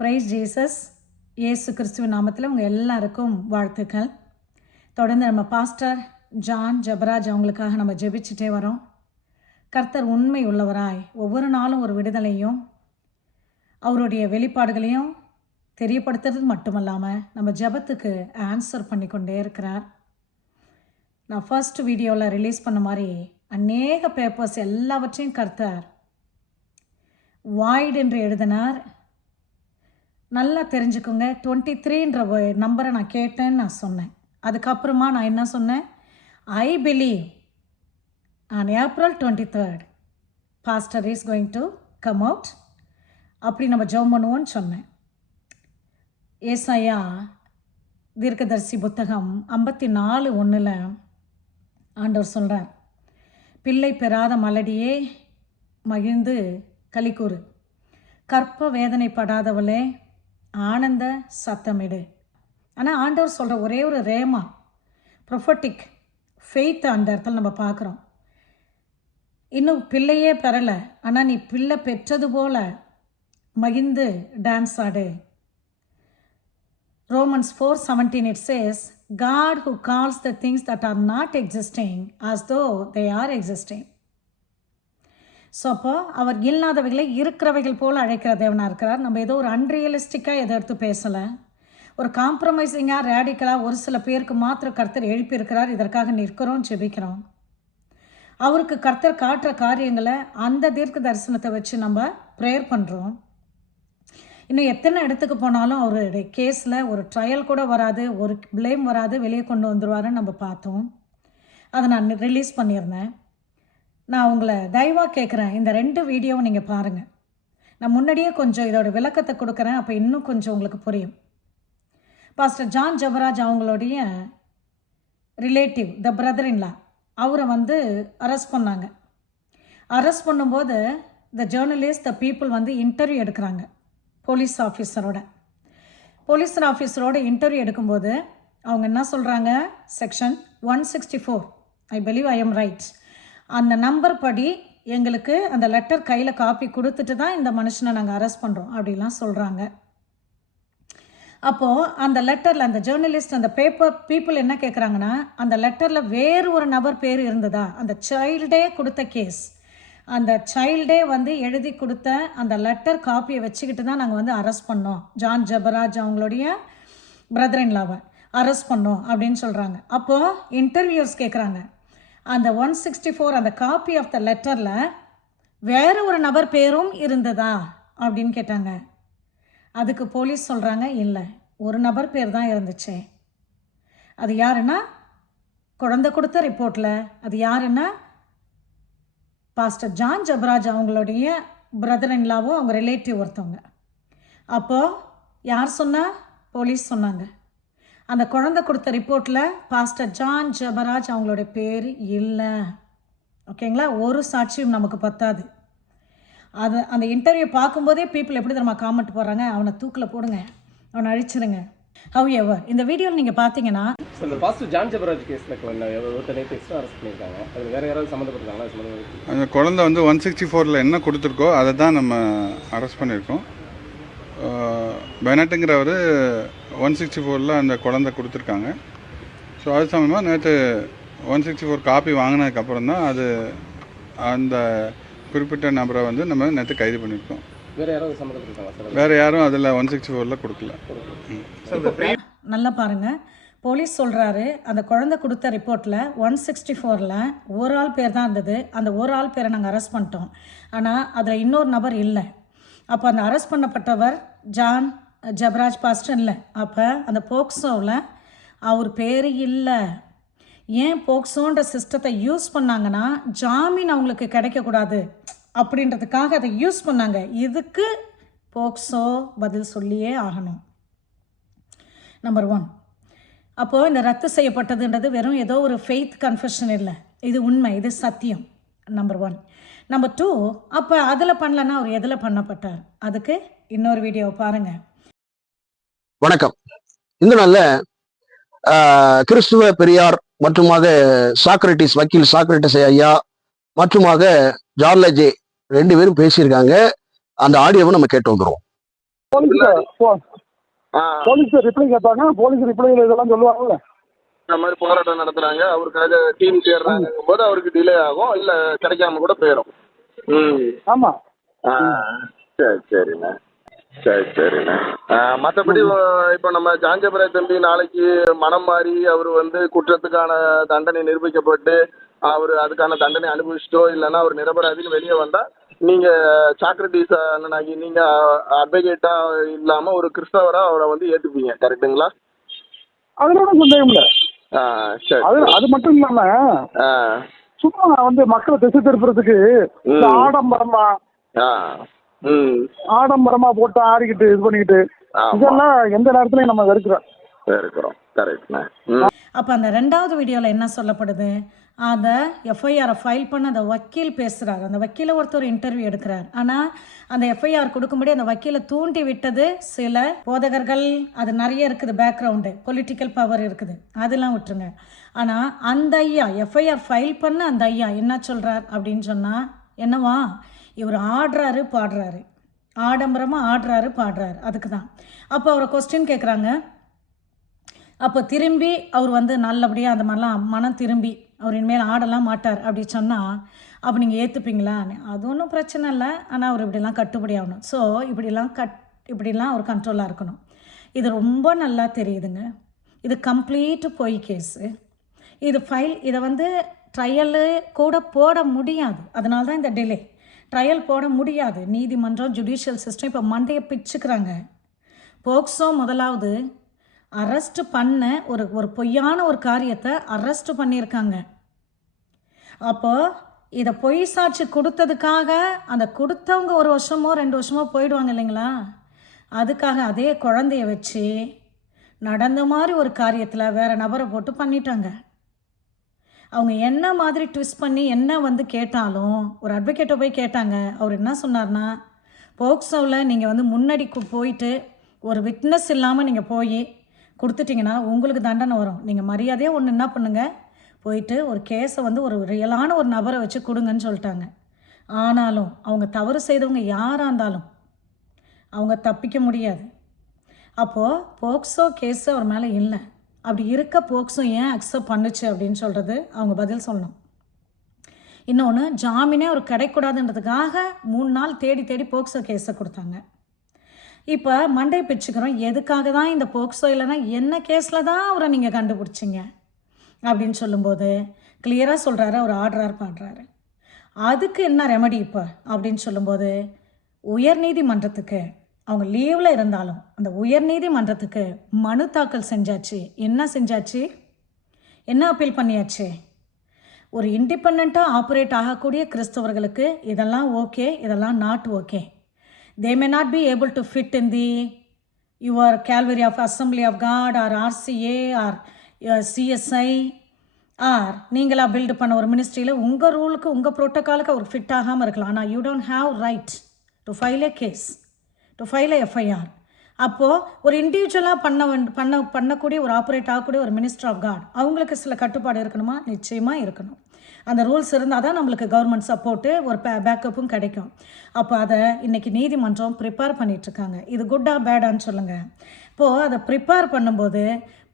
Price Jesus இயேசு கிறிஸ்துவ நாமத்தில் உங்கள் எல்லாருக்கும் வாழ்த்துக்கள். தொடர்ந்து நம்ம பாஸ்டர் ஜான் ஜபராஜ் அவங்களுக்காக நம்ம ஜெபிச்சுட்டே வரோம். கர்த்தர் உண்மை உள்ளவராய் ஒவ்வொரு நாளும் ஒரு விடுதலையும் அவருடைய வெளிப்பாடுகளையும் தெரியப்படுத்துறது மட்டுமல்லாமல் நம்ம ஜெபத்துக்கு ஆன்சர் பண்ணி கொண்டே இருக்கிறார். நான் ஃபர்ஸ்ட் வீடியோவில் ரிலீஸ் பண்ண மாதிரி அநேக பேப்பர்ஸ் எல்லாவற்றையும் கர்த்தர் வாய்டு என்று எழுதினார். நல்லா தெரிஞ்சுக்கோங்க. டுவெண்ட்டி த்ரீன்ற நம்பரை நான் கேட்டேன்னு நான் சொன்னேன். அதுக்கப்புறமா நான் என்ன சொன்னேன்? I believe on April twenty third pastor is going to come out அப்படி நம்ம ஜெபம் பண்ணுவோன்னு சொன்னேன். ஏசாயா தீர்க்கதரிசி புத்தகம் ஐம்பத்தி நாலு ஒன்றில் ஆண்டவர் சொல்கிறார் பிள்ளை பெறாத மலடியே மகிழ்ந்து கலிக்கூறு கற்ப வேதனைப்படாதவளே ஆனந்த சத்தமிடு. ஆனால் ஆண்டவர் சொல்கிற ஒரே ஒரு ரேமா ப்ரொஃபட்டிக் ஃபெய்த் அந்த இடத்துல நம்ம பார்க்குறோம். இன்னும் பிள்ளையே பெறலை ஆனால் நீ பிள்ளை பெற்றது போல மகிழ்ந்து டான்ஸ் ஆடு. Romans 4:17 it says God who calls the things that are not existing as though they are existing so அப்போ அவர் இல்லாதவைகளை இருக்கிறவைகள் போல் அழைக்கிற தேவனாக இருக்கிறார். நம்ம ஏதோ ஒரு அன்ரியலிஸ்டிக்காக எதை எடுத்து பேசலை. ஒரு காம்ப்ரமைசிங்காக ரேடிக்கலாக ஒரு சில பேருக்கு மாத்திரம் கர்த்தர் எழுப்பியிருக்கிறார். இதற்காக நிற்கிறோம் ஜெபிக்கிறோம். அவருக்கு கர்த்தர் காட்டுற காரியங்களை அந்த தீர்க்க தரிசனத்தை வச்சு நம்ம ப்ரேயர் பண்ணுறோம் இன்னும் எத்தனை இடத்துக்கு போனாலும் அவருடைய கேஸில் ஒரு ட்ரையல் கூட வராது ஒரு ப்ளேம் வராது வெளியே கொண்டு வந்துடுவாருன்னு நம்ம பார்த்தோம். அதை நான் ரிலீஸ் பண்ணியிருந்தேன். நான் உங்களை தயவாக கேட்குறேன் இந்த ரெண்டு வீடியோவும் நீங்கள் பாருங்கள் நான் முன்னாடியே கொஞ்சம் இதோட விளக்கத்தை கொடுக்குறேன். அப்போ இன்னும் கொஞ்சம் உங்களுக்கு புரியும். பாஸ்டர் ஜான் ஜபராஜ் அவங்களுடைய ரிலேட்டிவ் த பிரதர் இன்லா அவரை வந்து அரெஸ்ட் பண்ணாங்க. அரெஸ்ட் பண்ணும்போது த ஜேர்னலிஸ்ட் த பீப்புள் வந்து இன்டர்வியூ எடுக்கிறாங்க. போலீஸ் ஆஃபீஸரோட போலீஸ் ஆஃபீஸரோட இன்டர்வியூ எடுக்கும்போது அவங்க என்ன சொல்கிறாங்க section one sixty four I believe I am right அந்த நம்பர் படி எங்களுக்கு அந்த லெட்டர் கையில் காப்பி கொடுத்துட்டு தான் இந்த மனுஷனை நாங்கள் அரெஸ்ட் பண்ணுறோம் அப்படிலாம் சொல்கிறாங்க அப்போது அந்த லெட்டரில் அந்த ஜேர்னலிஸ்ட் அந்த பேப்பர் பீப்புள் என்ன கேட்குறாங்கன்னா அந்த லெட்டரில் வேறு ஒரு நபர் பேர் இருந்ததா? அந்த சைல்டே கொடுத்த கேஸ் அந்த சைல்டே வந்து எழுதி கொடுத்த அந்த லெட்டர் காப்பியை வச்சுக்கிட்டு தான் நாங்கள் வந்து அரெஸ்ட் பண்ணோம். ஜான் ஜபராஜ் அவங்களுடைய பிரதர் இன்லாவை அரெஸ்ட் பண்ணோம் அப்படின்னு சொல்கிறாங்க அப்போது இன்டர்வியூஸ் கேட்குறாங்க அந்த ஒன் சிக்ஸ்டி ஃபோர் அந்த காப்பி ஆஃப் த லெட்டரில் வேறு ஒரு நபர் பேரும் இருந்ததா அப்படின்னு கேட்டாங்க. அதுக்கு போலீஸ் சொல்கிறாங்க இல்லை ஒரு நபர் பேர் தான் இருந்துச்சு. அது யாருன்னா? குழந்தை கொடுத்த ரிப்போர்ட்டில் அது யாருன்னா? பாஸ்டர் ஜான் ஜபராஜ் அவங்களுடைய பிரதர் இன்லாவோ அவங்க ரிலேட்டிவ் ஒருத்தவங்க. அப்போது யார் சொன்னால் போலீஸ் சொன்னாங்க. அந்த குழந்தை கொடுத்த ரிப்போர்ட்டில் பாஸ்டர் ஜான் ஜபராஜ் அவங்களுடைய பேர் இல்லை. ஓகேங்களா? ஒரு சாட்சியும் நமக்கு பத்தாது. அது அந்த இன்டர்வியூ பார்க்கும்போதே பீப்புள் எப்படி தெரியுமா காமெண்ட் போடுறாங்க? அவனை தூக்கில் போடுங்க. அவனை அழிச்சிருங்க. ஹவ் எவர் இந்த வீடியோவில் நீங்கள் பார்த்தீங்கன்னா ஸோ இந்த பாஸ்டர் ஜான் ஜபராஜ் கேஸில் ஒருத்தர் நேற்று எக்ஸ்ட்ரா அரெஸ்ட் பண்ணியிருக்காங்க. அது வேறு யாராவது சம்மந்தப்பட்டிருக்காங்களா? அந்த குழந்தை வந்து ஒன் சிக்ஸ்டி ஃபோரில் என்ன கொடுத்துருக்கோ அதை தான் நம்ம அரெஸ்ட் பண்ணியிருக்கோம். பெனட்டுங்கிறவர் ஒன் சிக்ஸ்டி ஃபோரில் அந்த குழந்தை கொடுத்துருக்காங்க. ஸோ அது சமயமாக நேற்று ஒன் சிக்ஸ்டி ஃபோர் காப்பி வாங்கினதுக்கப்புறம் தான் அது அந்த குறிப்பிட்ட நபரை வந்து நம்ம நேற்று கைது பண்ணியிருக்கோம் வேறு சார்? வேறு யாரும் அதில் ஒன் சிக்ஸ்டி ஃபோரில் கொடுக்கல. நல்லா பாருங்கள் போலீஸ் சொல்கிறாரு அந்த குழந்தை கொடுத்த ரிப்போர்ட்டில் ஒன் சிக்ஸ்டி ஃபோரில் ஒரு ஆள் பேர் தான் இருந்தது. அந்த ஒரு ஆள் பேரை நாங்கள் அரெஸ்ட் பண்ணிட்டோம். ஆனால் அதில் இன்னொரு நபர் இல்லை. அப்போ அந்த அரெஸ்ட் பண்ணப்பட்டவர் ஜான் ஜபராஜ் பாஸ்டன்ல அப்போ அந்த போக்சோவில் அவர் பேர் இல்லை. ஏன் போக்சோன்ற சிஸ்டத்தை யூஸ் பண்ணாங்கன்னா ஜாமீன் அவங்களுக்கு கிடைக்கக்கூடாது அப்படின்றதுக்காக அதை யூஸ் பண்ணாங்க. இதுக்கு போக்சோ பதில் சொல்லியே ஆகணும். நம்பர் ஒன் அப்போது இந்த ரத்து செய்யப்பட்டதுன்றது வெறும் ஏதோ ஒரு ஃபெய்த் கன்ஃபெஷன் இல்லை. இது உண்மை இது சத்தியம். நம்பர் ஒன் நம்பர் டூ அப்போ அதில் பண்ணலன்னா அவர் எதில் பண்ணப்பட்டார்? அதுக்கு இன்னொரு வீடியோ பாருங்கள் வணக்கம். இந்த நாள்ல கிறிஸ்துவ பெரியார் மற்றுமாக சாக்ரட்டிஸ் வக்கீல் சாக்ரட்டிஸ் ஐயா மற்றுமாக ஜார்லஜே ரெண்டு பேரும் பேசியிருக்காங்க. அந்த ஆடியோவை நம்ம கேட்டு வந்துருவோம். போலீஸ் போ- ஆ, போலீஸ் ரிப்ளை கேட்பாங்க போலீஸ் ரிப்ளைல இதெல்லாம் சொல்லுவாங்கல்ல. இந்த மாதிரி போராட்டம் நடத்துறாங்க. அவருக்காக டீம் சேர்றாங்கும் போது அவருக்கு டிலே ஆகும். இல்ல கிடைக்காம கூட போயிடும் ம். ஆமா. சரி சரிண்ணே. சரி சரிண்ணே. அஹ், இப்போ நம்ம ஜாஞ்சபுர தம்பி நாளைக்கு மனம் மாறி அவர் வந்து குற்றத்துக்கான தண்டனை நிரூபிக்கப்பட்டு அவர் அதுக்கான தண்டனை அனுபவிச்சிட்டோ இல்லைன்னா அவர் நிரபராதின்னு வெளியே வந்தா நீங்க சாக்ரட்டிஸ் அண்ணனாகி நீங்க அட்வொகேட்டா இல்லாம ஒரு கிறிஸ்தவரா அவரை வந்து ஏத்துப்பீங்க. கரெக்ட்டுங்களா அதுல ஒன்றும் சந்தேகம் இல்லை அது அது மட்டும் இல்லாம சும்மா வந்து மக்களை திசை திருப்புறதுக்கு இந்த. ஆடம்பரமா ஆடம்பரமா போட்டு ஆடிக்கிட்டு இது பண்ணிக்கிட்டு. இதெல்லாம் எந்த நேரத்துலயும் நம்ம வெறுக்கிறோம். இருக்கிறோம் கரெக்ட்ண்ணே ம். அப்போ அந்த ரெண்டாவது வீடியோவில் என்ன சொல்லப்படுது? அதை எஃப்ஐஆரை ஃபைல் பண்ண அந்த வக்கீல் பேசுகிறார் அந்த வக்கீலை ஒருத்தர் இன்டர்வியூ எடுக்கிறார். ஆனால் அந்த எஃப்ஐஆர் கொடுக்கும்படி அந்த வக்கீலை தூண்டி விட்டது சில போதகர்கள். அது நிறைய இருக்குது பேக்ரவுண்டு பொலிட்டிக்கல் பவர் இருக்குது. அதெல்லாம் விட்டுருங்க. ஆனால் அந்த ஐயா எஃப்ஐஆர் ஃபைல் பண்ண அந்த ஐயா என்ன சொல்கிறார் அப்படின்னு சொன்னால் என்னவா? இவர் ஆடுறாரு பாடுறாரு. ஆடம்பரமாக ஆடுறாரு பாடுறாரு. அதுக்கு தான் அப்போ அவரை கொஸ்டின் கேட்குறாங்க அப்போ திரும்பி அவர் வந்து நல்லபடியாக அந்த மாதிரிலாம் மனம் திரும்பி அவர் இனிமேல் ஆடலாம் மாட்டார் அப்படி சொன்னால் அப்போ நீங்கள் ஏற்றுப்பீங்களா அது ஒன்றும் பிரச்சனை இல்லை. ஆனால் அவர் இப்படிலாம் கட்டுப்படி ஆகணும். ஸோ இப்படிலாம் கட் இப்படிலாம் அவர் கண்ட்ரோலாக இருக்கணும். இது ரொம்ப நல்லா தெரியுதுங்க. இது கம்ப்ளீட் பொய் கேஸு இது ஃபைல் இதை வந்து ட்ரையலு கூட போட முடியாது. அதனால தான் இந்த டிலே ட்ரையல் போட முடியாது. நீதிமன்றம் ஜுடிஷியல் சிஸ்டம் இப்போ மண்டையை பிச்சுக்கிறாங்க. போக்சோ முதலாவது அரெஸ்ட் பண்ண ஒரு ஒரு பொய்யான ஒரு காரியத்தை அரெஸ்ட் பண்ணியிருக்காங்க. அப்போ இதை பொய் சாட்சி கொடுத்ததுக்காக அந்த கொடுத்தவங்க ஒரு வருஷமோ ரெண்டு வருஷமோ போயிடுவாங்க இல்லைங்களா? அதுக்காக அதே குழந்தைய வச்சு நடந்த மாதிரி ஒரு காரியத்தில் வேறு நபரை போட்டு பண்ணிட்டாங்க. அவங்க என்ன மாதிரி ட்விஸ்ட் பண்ணி என்ன வந்து கேட்டாலும் ஒரு அட்வொகேட்டை போய் கேட்டாங்க. அவர் என்ன சொன்னார்னா போக்சோவில் நீங்கள் வந்து முன்னாடி போயிட்டு ஒரு விட்னஸ் இல்லாமல் நீங்கள் போய் கொடுத்துட்டிங்கன்னா உங்களுக்கு தண்டனை வரும். நீங்கள் மரியாதையாக ஒன்று என்ன பண்ணுங்கள் போயிட்டு ஒரு கேஸை வந்து ஒரு ரியலான ஒரு நபரை வச்சு கொடுங்கன்னு சொல்லிட்டாங்க. ஆனாலும் அவங்க தவறு செய்தவங்க யாராக இருந்தாலும் அவங்க தப்பிக்க முடியாது. அப்போது போக்சோ கேஸு அவர் மேலே இல்லை. அப்படி இருக்க போக்சோ ஏன் அக்செப்ட் பண்ணுச்சு அப்படின்னு சொல்கிறது அவங்க பதில் சொல்லணும். இன்னொன்று ஜாமீனே அவர் கிடைக்கூடாதுன்றதுக்காக மூணு நாள் தேடி தேடி போக்சோ கேஸை கொடுத்தாங்க. இப்போ மண்டை பிச்சுக்கிறோம். எதுக்காக தான் இந்த போக்சோ இல்லைன்னா என்ன கேஸில் தான் அவரை நீங்கள் கண்டுபிடிச்சிங்க? அப்படின்னு சொல்லும்போது கிளியராக சொல்கிறாரு அவர் ஆர்டரார் பாடுறாரு. அதுக்கு என்ன ரெமடி இப்போ? அப்படின்னு சொல்லும்போது உயர்நீதிமன்றத்துக்கு அவங்க லீவில் இருந்தாலும் அந்த உயர்நீதிமன்றத்துக்கு மனு தாக்கல் செஞ்சாச்சு. என்ன செஞ்சாச்சு? என்ன அப்பீல் பண்ணியாச்சு? ஒரு இண்டிபெண்ட்டாக ஆப்ரேட் ஆகக்கூடிய கிறிஸ்தவர்களுக்கு இதெல்லாம் ஓகே இதெல்லாம் not okay they may not be able to fit in the your Calvary of assembly of God or RCA or CSI or நீங்களாக பில்டு பண்ண ஒரு மினிஸ்ட்ரியில் உங்கள் ரூலுக்கு உங்கள் ப்ரோட்டோக்காலுக்கு அவர் ஃபிட் ஆகாமல் இருக்கலாம். ஆனால் you don't have right to file a case to file a FIR அப்போது ஒரு இண்டிவிஜுவலாக பண்ண வந் பண்ண பண்ணக்கூடிய ஒரு ஆப்ரேட் ஆகக்கூடிய ஒரு மினிஸ்டர் ஆஃப் காட் அவங்களுக்கு சில கட்டுப்பாடு இருக்கணுமா? நிச்சயமாக இருக்கணும். அந்த ரூல்ஸ் இருந்தால் தான் நம்மளுக்கு கவர்மெண்ட் சப்போர்ட்டு ஒரு பே பேக்கப்பும் கிடைக்கும். அப்போ அதை இன்றைக்கி நீதிமன்றம் ப்ரிப்பேர் பண்ணிகிட்ருக்காங்க இது குட்டா பேடான்னு சொல்லுங்கள் இப்போது அதை ப்ரிப்பேர் பண்ணும்போது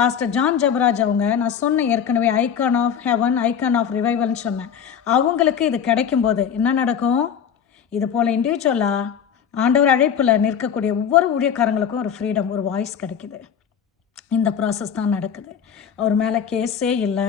பாஸ்டர் ஜான் ஜபராஜ் அவங்க நான் சொன்னேன் ஏற்கனவே icon of heaven icon of ரிவைவல்னு சொன்னேன். அவங்களுக்கு இது கிடைக்கும்போது என்ன நடக்கும்? இது போல் இண்டிவிஜுவலாக ஆண்டவர் அழைப்பில் நிற்கக்கூடிய ஒவ்வொரு ஊழியக்காரங்களுக்கும் ஒரு ஃப்ரீடம் ஒரு வாய்ஸ் கிடைக்குது. இந்த ப்ராசஸ் தான் நடக்குது. அவர் மேலே கேஸே இல்லை.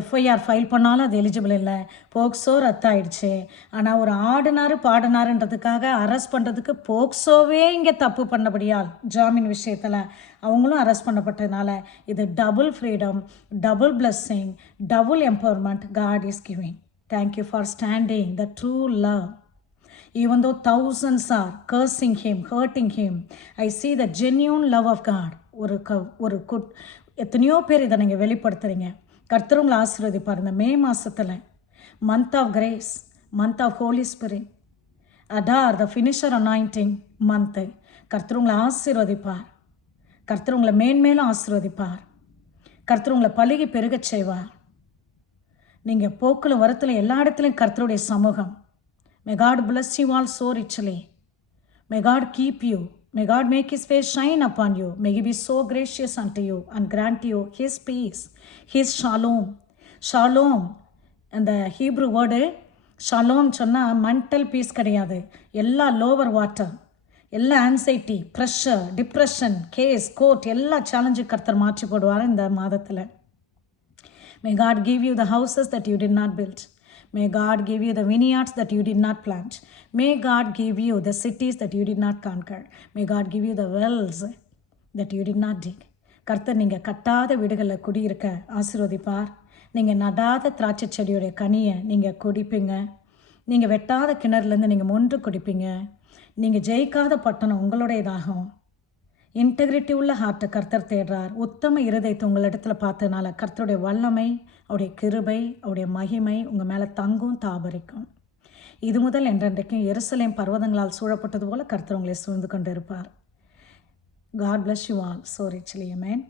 எஃப்ஐஆர் ஃபைல் பண்ணாலும் அது எலிஜிபிள் இல்லை. போக்சோ ரத்தாயிடுச்சு. ஆனால் ஒரு ஆடினார் பாடினாருன்றதுக்காக அரெஸ்ட் பண்ணுறதுக்கு போக்சோவே இங்கே தப்பு பண்ணபடியால் ஜாமீன் விஷயத்தில் அவங்களும் அரெஸ்ட் பண்ணப்பட்டதுனால இது double freedom double blessing double empowerment God is giving thank you for standing the true love even though thousands are cursing him, hurting him, I see the genuine love of God. ஒரு க ஒரு good எத்தனையோ பேர் இதை நீங்கள் வெளிப்படுத்துகிறீங்க கர்த்தர் உங்களை ஆசீர்வதிப்பார். இந்த மே மாதத்தில் month of grace month of holy spirit adore the finisher anointing month கர்த்தர் உங்களை ஆசீர்வதிப்பார். கர்த்தர் உங்களை மேன்மேலும் ஆசீர்வதிப்பார். கர்த்தர் உங்களை பழுகி பெருகச் செய்வார். நீங்கள் போக்கிலும் வரத்தில் எல்லா இடத்துலையும் கர்த்தருடைய சமூகம். May God bless you all so richly may God keep you. May God make his face shine upon you may be so gracious and unto and and grant you his peace, shalom shalom. Shalom, அந்த Hebrew word shalom சொன்னால் mental peace கிடையாது எல்லா lower water எல்லா anxiety pressure depression case court எல்லா challenge கர்த்தர் மாற்றி போடுவார் இந்த மாதத்தில் may God give you the houses that you did not build May God give you the vineyards that you did not plant. May God give you the cities that you did not conquer. May God give you the wells that you did not dig. கர்த்தர் நீங்கள் கட்டாத வீடுகளில் குடியிருக்க ஆசீர்வதிப்பார் நீங்கள் நடாத திராட்சை செடியோடைய கனியை நீங்கள் குடிப்பீங்க நீங்கள் வெட்டாத கிணறுலேருந்து நீங்கள் மொன்று குடிப்பீங்க நீங்கள் ஜெயிக்காத பட்டணம் உங்களுடையதாகும் இன்டெகிரிட்டி உள்ள ஹார்ட்டை கர்த்தர் தேடுறார். உத்தம இருதயத்தை உங்களிடத்துல பார்த்ததுனால கர்த்தருடைய வல்லமை அவருடைய கிருபை அவருடைய மகிமை உங்கள் மேலே தங்கும் தாபரிக்கும். இது முதல் என்றென்றைக்கும் எருசலேம் பர்வதங்களால் சூழப்பட்டது போல கர்த்தர் உங்களை சூழ்ந்து கொண்டு இருப்பார் God bless you all sorry சிலியமேன்